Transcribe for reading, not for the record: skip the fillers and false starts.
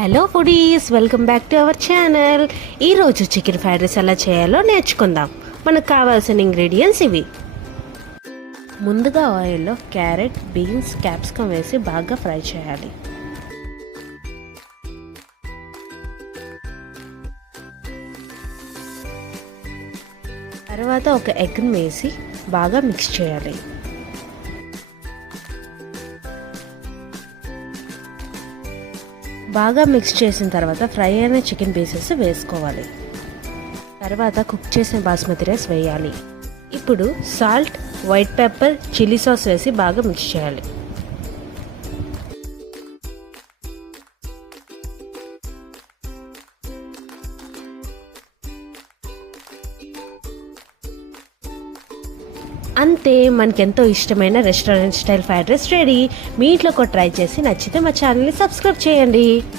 Hello foodies, welcome back to our channel. ఈరోజు chicken fried rice ఎలా చేయాలో నేర్చుకుందాం. మనకు కావాల్సిన ఇంగ్రీడియంట్స్ ఇవి. ముందుగా ఆయిల్లో క్యారెట్, బీన్స్, క్యాప్సికమ్ వేసి బాగా ఫ్రై చేయాలి. తర్వాత ఒక ఎగ్ని వేసి బాగా మిక్స్ చేయాలి. బాగా మిక్స్ చేసిన తర్వాత ఫ్రై అయిన చికెన్ పీసెస్ వేసుకోవాలి. తర్వాత కుక్ చేసిన బాస్మతి రైస్ వేయాలి. ఇప్పుడు salt, white pepper, chilli sauce వేసి బాగా మిక్స్ చేయాలి. అంతే, మనకెంతో ఇష్టమైన restaurant style fried rice ready. మీ ఇంట్లో కూడా ట్రై చేసి నచ్చితే మా ఛానల్ని సబ్స్క్రైబ్ చేయండి.